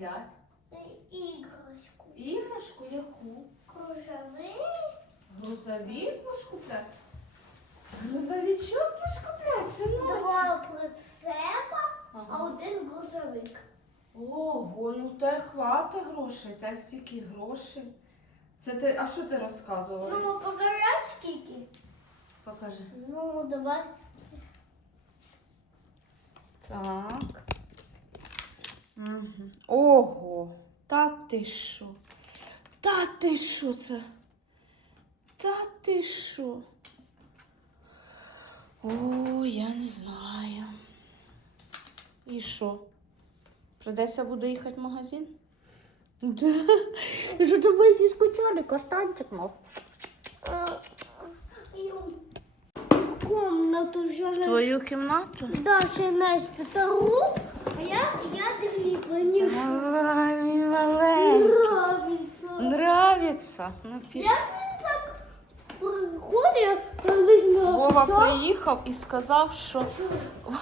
купляти? Іграшку. Іграшку яку? Кружевий. Грузовик будеш купляти? Грузовичок будеш купляти, синочок? Два прицепа, а один грузовик. Ого, ну те хвата грошей, те стільки грошей. Це ти, а що ти розказувала? Ну, покажи скільки. Покажи. Ну, давай. Так. Угу. Ого, та ти що? Та ти що це? Та ти що? О, я не знаю. І що? Придеться буде їхати в магазин? Да. Що ти бачиш скучали, каштанчик мав? В Комнату не... Твою кімнату? Да, ще Настя тару, а я, я дві. Ай, мій маленький. Нравится. Нравится? Ну, піш. Я так приходить, колись на Вова обзор. приїхав і сказав, що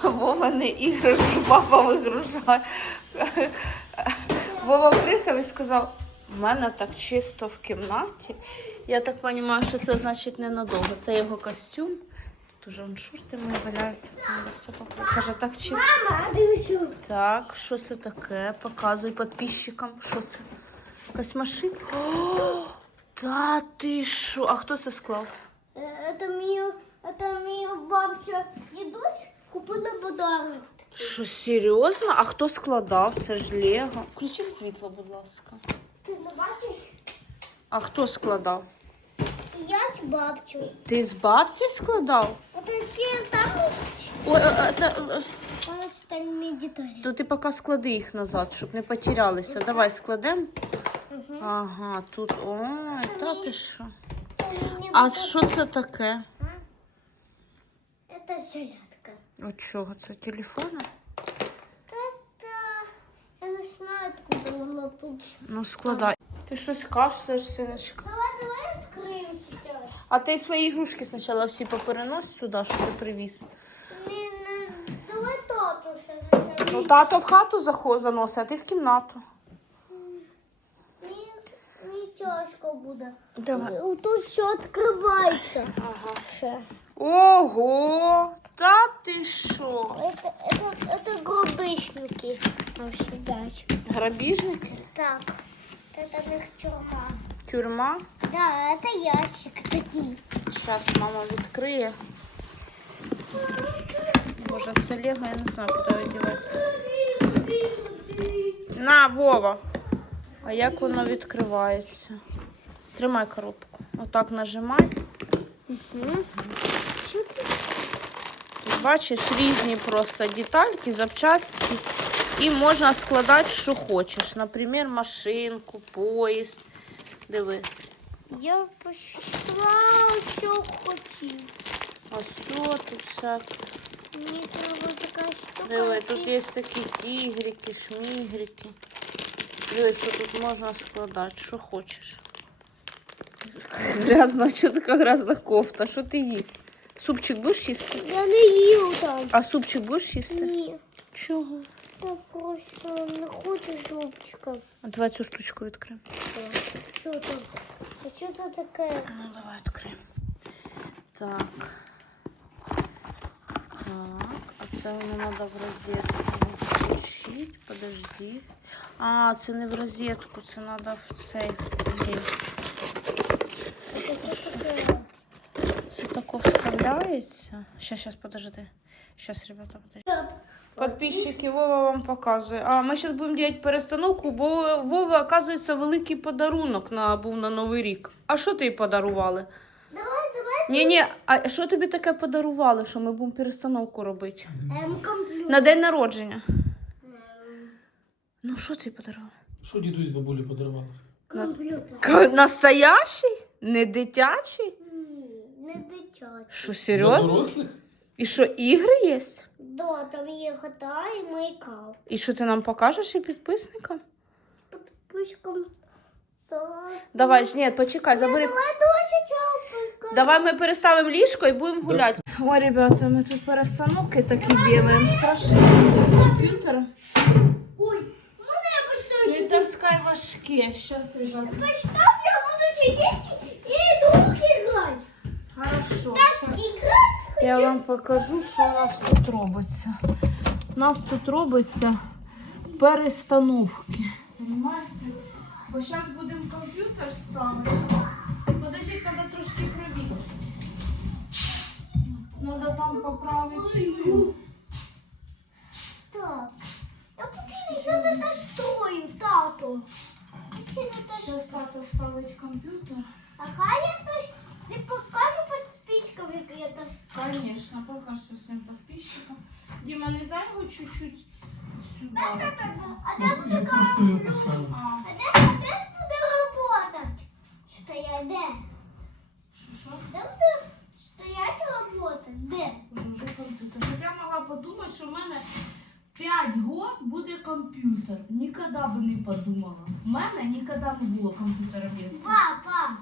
Вова не іграшки, папа вигружає. Вова приїхав і сказав, у мене так чисто в кімнаті. Я так розумію, що це значить ненадовго. Це його костюм. Дуже он шорти мої валяються, це все. Каже, так чисто. Мама, дивися. Так, що це таке? Показуй підписчикам, що це? Якась машина. О, та ти що? А хто це склав? Е, Это мій, это мій бабця дідусь купила подарунок. Що серйозно? А хто складав? Це ж Лего. Включи світло, будь ласка. Ти не бачиш? А хто складав? Я з бабцю. Ти з бабці складав? Это ще там є Ой, а, а, та, а, остальні деталі. то ти поки склади їх назад, щоб не потерялися. Давай складемо. Угу. Ага, тут. Ой, та ти що? Мені А буде- що це таке? А? Это зарядка. От чого це? Телефона? Это... Я не знаю, откуда вона тут. Ну, складай. Ти щось кашляєш, синочка. А ти свої ігрушки спочатку всі поперенось сюди, що ти привіз. Не, не, давай тату ще не Ну, тато в хату захо- заносить, а ти в кімнату. Мій, мій тяжко буде. Давай. Тут все відкривається. Ага. Ще. Ого! Та ти що? Это, это, это гробичники. Нам сидять. Грабіжники? Так. Это них тюрма. Тюрма? Да, это ящик такий. Зараз мама відкриє. Боже, це Лего, я не знаю, куди його. На, Вова. А як воно відкривається? Тримай коробку. Отак нажимай. Що це? Тут бачиш різні просто детальки, запчасті. І можна складати, що хочеш. Наприклад, машинку, поїзд. Диви. Я пішла, що хотів. Ось що тут всяке. Мені треба така штука. Диви, тут є такі тігрики, шмігрики. Дивись, що тут можна складати, що хочеш. Грязна, що така грязна кофта? Що ти їв? Супчик будеш їсти? Я не їв там. А супчик будеш їсти? Ні. Чого? Я просто не хочу зубчика. А давай цю штучку відкриємо. Що там? А що це таке? Ну, давай відкриємо. Так. Так, а це воно треба в розетку включити. Подожди. А, це не в розетку, це треба в цей. Блін. Це таке? Вставляється. Щас, щас, подожди. Щас, ребята, подожди. Подписчики Вова вам показує. А ми зараз будемо робити перестановку, бо Вова, оказується, великий подарунок на, був на Новий рік. А що ти їй подарували? Давай, давай Ні, ні, а що тобі таке подарували, що ми будемо перестановку робити? Ем, комп'ютер. На день народження. Ем, Ну, що тобі подарували? Що дідусь бабулі подарували? комп'ютер. К- Настоящий? Не дитячий? Ні, не дитячий. Що, Для серйозно? дорослих? І що, ігри є? Да, там є гата і майкап. І що ти нам покажеш і підписникам? Підписком. Так. Давай, ж- ні, почекай, забери. Давай досі. Давай ми переставимо ліжко і будемо гуляти. Ой, ребята, ми тут перестановки такі робимо. Страшно комп'ютером. Ой, можна я почну Не таскай важке. Щас, ребята. Постав, я буду сидіти і долго играть. Хорошо. Так, щас. Я вам покажу, що у нас тут робиться. У нас тут робиться перестановки. Понимаєте? Бо зараз будемо комп'ютер ставити. Подожди, треба трошки провірити. Треба там поправити. Так. Я поки ще не не тестую. Зараз тато ставить комп'ютер. А хай я теж не покажу підпискам, як я так. Конечно, покажу своим подписчикам. Дима, не зай его чуть-чуть сюда. А де буде поставив. А, де, де буде работать? Стоять, де? що, що? Де буде стоять работать? Де? Уже, вже комп'ютер. Щоб я могла подумати, що в мене 5 год буде комп'ютер. Ніколи би не подумала. У мене ніколи не було комп'ютера без. Папа.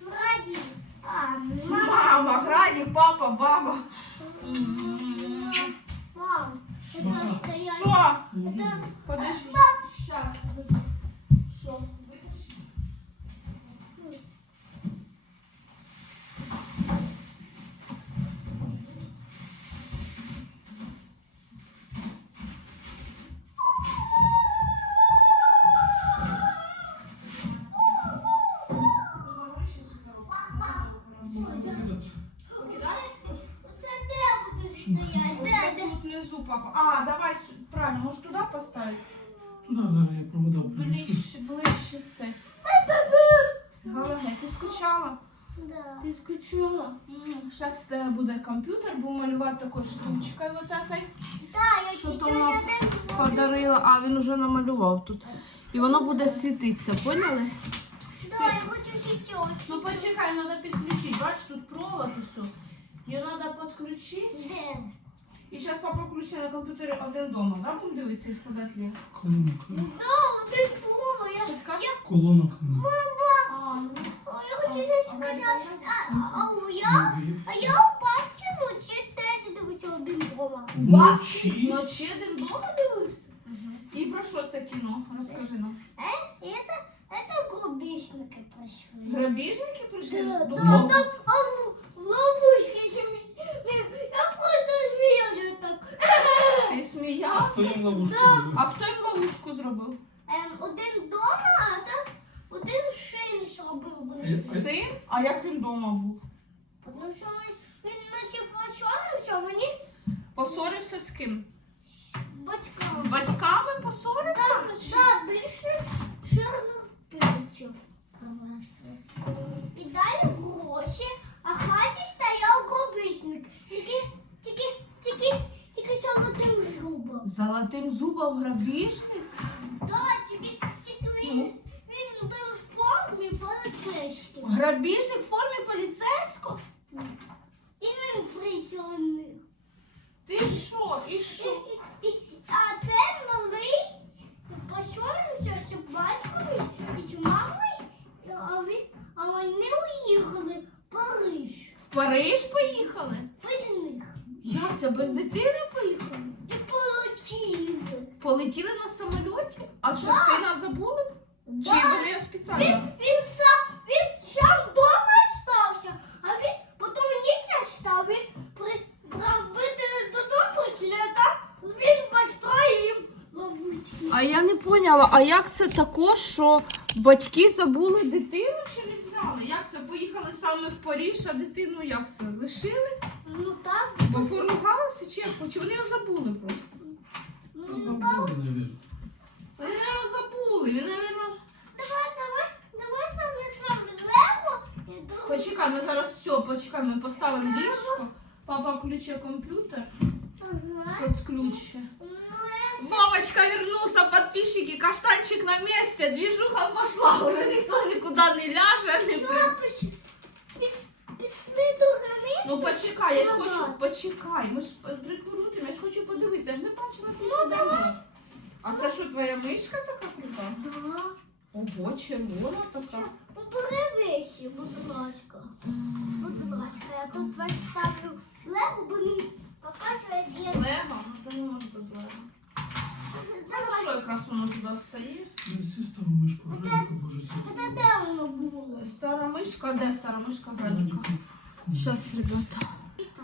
Раді. А, мама. Мама, грані, папа, баба. Мам. Що? Подожди. Щас. Комп'ютер, будемо малювати такою штучкою вот этой. Да, я Що чуть-чуть один подарила, а він уже намалював тут. І воно буде світитися, поняли? Да, я хочу сейчас. Ну почекай, треба підключити. Бач, тут провод усе. Її треба підключити. Де? І зараз папа включить на комп'ютері один дома. Да, будемо дивитися і складати ліг. Колонок. Да, ти дома. Я... Ти? Колонок нема. Мама, А, ну. я хочу щось сказати. А, а, я, а я у папки вночі теж дивиться один дома. Вночі. Вночі один дома дивився? І про що це кіно? Розкажи нам. Э, это, это грубишники пошли. Грабіжники прийшли? Да, до да, дому? да, а в, в ловушке смеюсь. Я просто смеюсь так. Ти А сміявся? хто їм ловушку А робив? хто їм ловушку зробив? Ем, один дома, а там один ще інше робив Е, близько. Син? А як він вдома був? Тому що він наче почався, мені Посорився з ким? З батькам. батьками посорився вночі? Да, більше чорних п'ятів. І дали гроші, а в хаті стояв гробичник. Тільки, тільки, тільки, тільки золотим зубом. Золотим зубом грабіжник? Да, тільки, тільки він, він був в формі поліцейським. Грабіжник в формі поліцейського? І він присяний. Ти що? І І, що? і, і, а це малий поссорився з батьком і з мамою, а, ви, а вони уїхали в Париж. В Париж поїхали? Без них. Як це без дитини поїхали? І полетіли. Полетіли на самольоті? А що Да. сина забули? Чи вони Він, спеціально? він сам він сам вдома стався, а він потім ніч став, він при, брав бити додому після він построїв ловучки. А я не поняла, а як це також, що батьки забули дитину чи не? Як це? Поїхали саме в Париж, а дитину як це? Лишили? Ну так, Бо поругалися чи як? Чи вони його забули просто? ну Забули, так. Вони, мабуть, забули. Він, мабуть... Давай, давай, давай саме саме легко і друг. Почекай, ми зараз все почекай, ми поставимо ліжко. Папа включить комп'ютер, Ага. підключить. Ну, Вовочка вернулся, подписчики, каштанчик на месте, движуха пошла, уже никто никуда не ляже. Не... при- Папа, піс- пішли до границі. Ну почекай, я ж хочу, почекай, ми ж прикрутимо, я ж хочу подивитися, я ж не бачила Ну, давай. А це що, твоя мишка така крута? Да. Ого, червона така. Що, будь ласка. Будь ласка, я тут поставлю легу, бо не показує, як я... Лего? Ну, то не може без лего. Ну що якраз воно туди стає? Неси стару мишку, Градіка, боже, це Це де воно було? Стара мишка, де стара мишка Градіка. Зараз, ребята,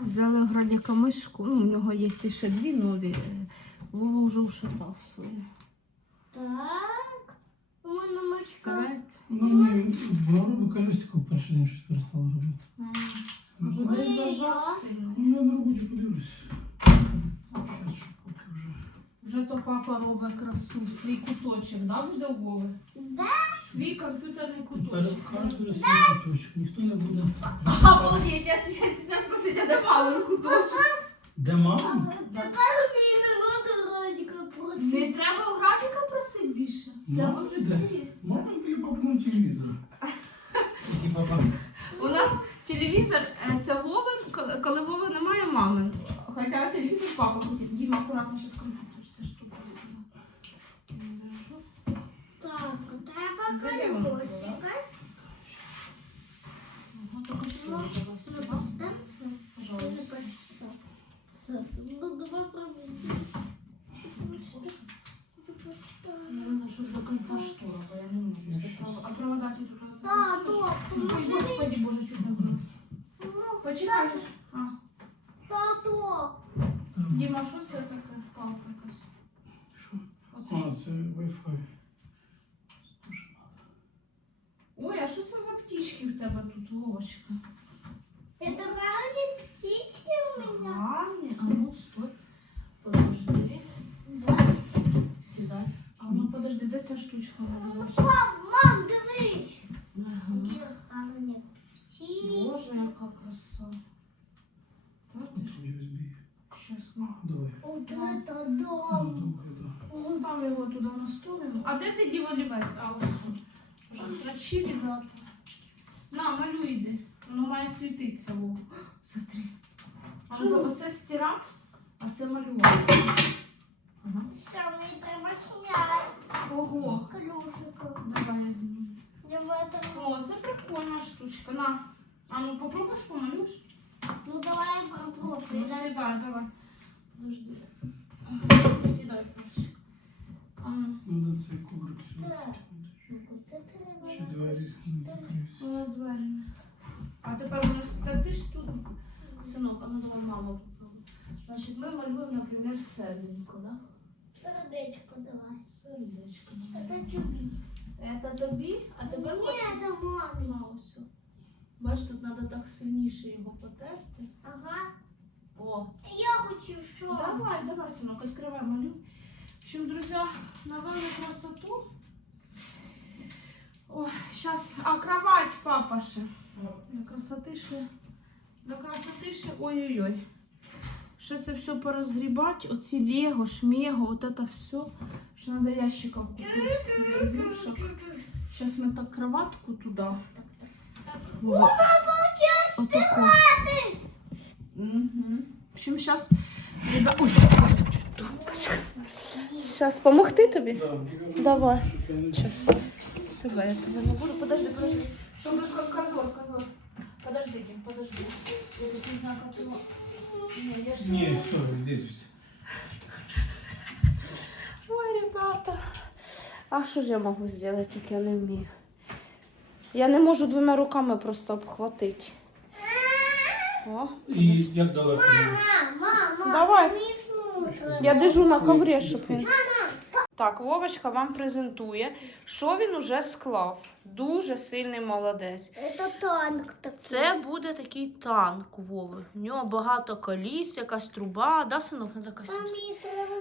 взяли градіка мишку. Ну, у нього є ще дві нові. Вова вже ушатав свою. Так. У мене мишка. Вона робить колесико в перший день щось перестала робити. Ну, зажав я. сильно. Ну, я на роботі подивлюсь. Щас, щоб. Вже то папа робить красу, свій куточок, да, буде у Вови? Де? Свій комп'ютерний куточок. кожен свій куточок. Ніхто не буде. Обалдеть, я зараз нас спросить, а де мамин куточок? Де мама? Тепер мені не треба радіка Не треба у Градіка просити більше. Треба вже де? Мама біля папиного телевізора. І папа. У нас телевізор е, це Вовин, коли- Вови немає мами. Хоча телевізор папа хотів. Діма, акуратно зараз комп'ютер. Це штука. Держу. Так, треба Заявимо, колосика. Ага, тільки що Ну, я дала Ну, сюди. поставь це. Пожалуйста. Це. Ну, давай пробуємо. Наверное, щоб до кінця штора, бо я не можу. Я Це А провода ти Так, засунеш? то, Ой, тому Господи, Боже, чуть не вдався. Ну, Почекай. А, Тато. Діма, що це таке? Палка якась. Що? Оце. А, це Wi-Fi. Ой, а що це за птічки в тебе тут, Вовочка? Это ради птички у меня. Гарні. А ну, стой. Подожди. Да. Сідай. А ну, подожди, де ця штучка? Ну, Мам, мам, дивись. Боже, яка краса. Так, USB. щас. А, давай. Вот это Ну, дом. да. Став його туди на стол. А де ти дів олівець? А ось тут. Вже срачі, ребята. На, малюй йди. Воно має світитися, Вов. Смотри. А ну, оце стирати, а це малювати. Ага. Все, мені треба сняти. Ого. Клюшику. Давай я зніму. Я в этом... О, це прикольна штучка. На. А ну попробуєш помалюєш? Ну, давай я попробую. Ну, сідай, давай. Подожди. Сідай, перчик. А ну. Надо цей коврик сюди. Так. Це треба. Ще двері відкрився. О, двері. А тепер у нас та ти ж тут, синок, а ну давай маму попробуй. Значить, ми малюємо, наприклад, серденько, да? Сердечко давай. Сердечко. Это тобі. Это тобі, а тебе Ні, це мамі. На. Бач, тут треба так сильніше його потерти. Ага. О, Я хочу що? давай, давай, синок, відкривай малюй. В общем, друзі, навели красоту. О, сейчас, а кровать, папа ще. Для красоти ще. Для красоти ще. Ой-ой-ой. Ще це все порозгрібати. Оці лего, шмего, от це все. Ще треба ящиків купити. Сейчас мы так кроватку туда. Вот. Вот. Мгм. В общем, сейчас... Ой, Сейчас помогти тобі? Да. Давай. Щоб Сейчас. Себе я тебе не буду. Подожди, подожди. Чтобы ковер, ковер. Подожди, Дим, подожди. Я не знаю, как его... Не, я ж... Ні, все, здесь. Ой, ребята. А що ж я можу зробити, як я не вмію? Я не можу двома руками просто обхватити. О. І як далеко? Мама, мама. Давай. мені. Я держу на коврі, щоб він. Так, Вовочка вам презентує, що він уже склав. Дуже сильний молодець. Это танк такой. Це буде такий танк у Вови. В нього багато коліс, якась труба, да, синок, не така.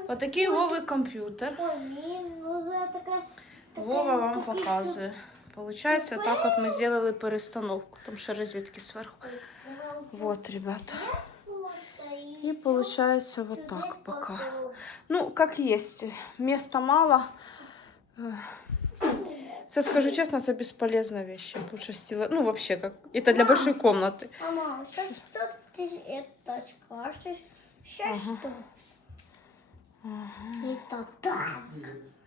Отакий Вови комп'ютер. Це. Вова вам показує. Получається, так от ми зробили перестановку. Там ще розетки зверху. Вот, ребята. И получается вот так пока. Ну, как есть. Места мало. Э, Це, скажу честно, это бесполезная вещь. Я б Лучше стила... Ну, вообще, как... Это для большой комнаты. Мама, сейчас что ты это скажешь? Сейчас что? Это так.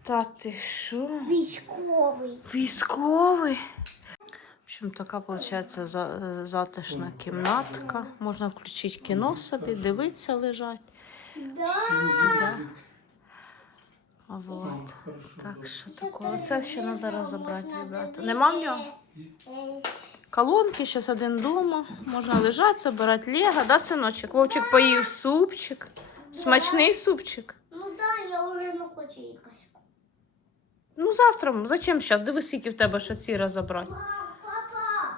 Та ти що? Військовий. Військовий. В общем, така виходить за- затишна кімнатка. Можна включити кіно собі, дивитися лежать. Да. А вот. Так що таке. Це ще треба розібрати, ребята. Нема в нього? Е, Колонки, зараз один вдома. Можна лежати, збирати лего, да, синочок? Вовчик поїв супчик. Смачний супчик. Ну да, я вже не хочу якась. Ну, завтра. Зачем зараз? Дивись, скільки в тебе ще ці розібрати. Мам, папа,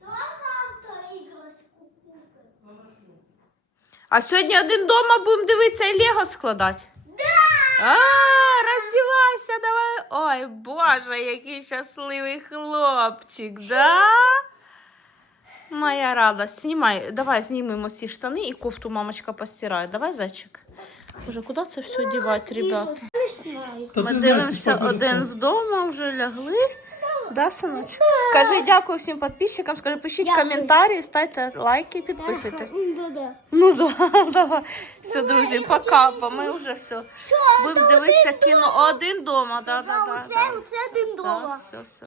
давай завтра іграшку купимо. А сьогодні один дома будемо дивитися і Лего складати. А, роздівайся, давай. Ой, Боже, який щасливий хлопчик, да? Моя радость. Знімай, давай знімемо ці штани і кофту мамочка постирає. Давай, зайчик. Боже, куди це все дівати, ребята? Та Ми ти знаєш, дивимося один вдома, вже лягли. Да, синочок? Кажи дякую всім підписчикам, скажи, пишіть Дякую. коментарі, ставте лайки, підписуйтесь. Да-да. Ну да, давай. Все, друзі, пока, бо ми вже все. Будемо дивитися кіно один дома. Да, да, да, Оце, оце один Да, дома. все, все.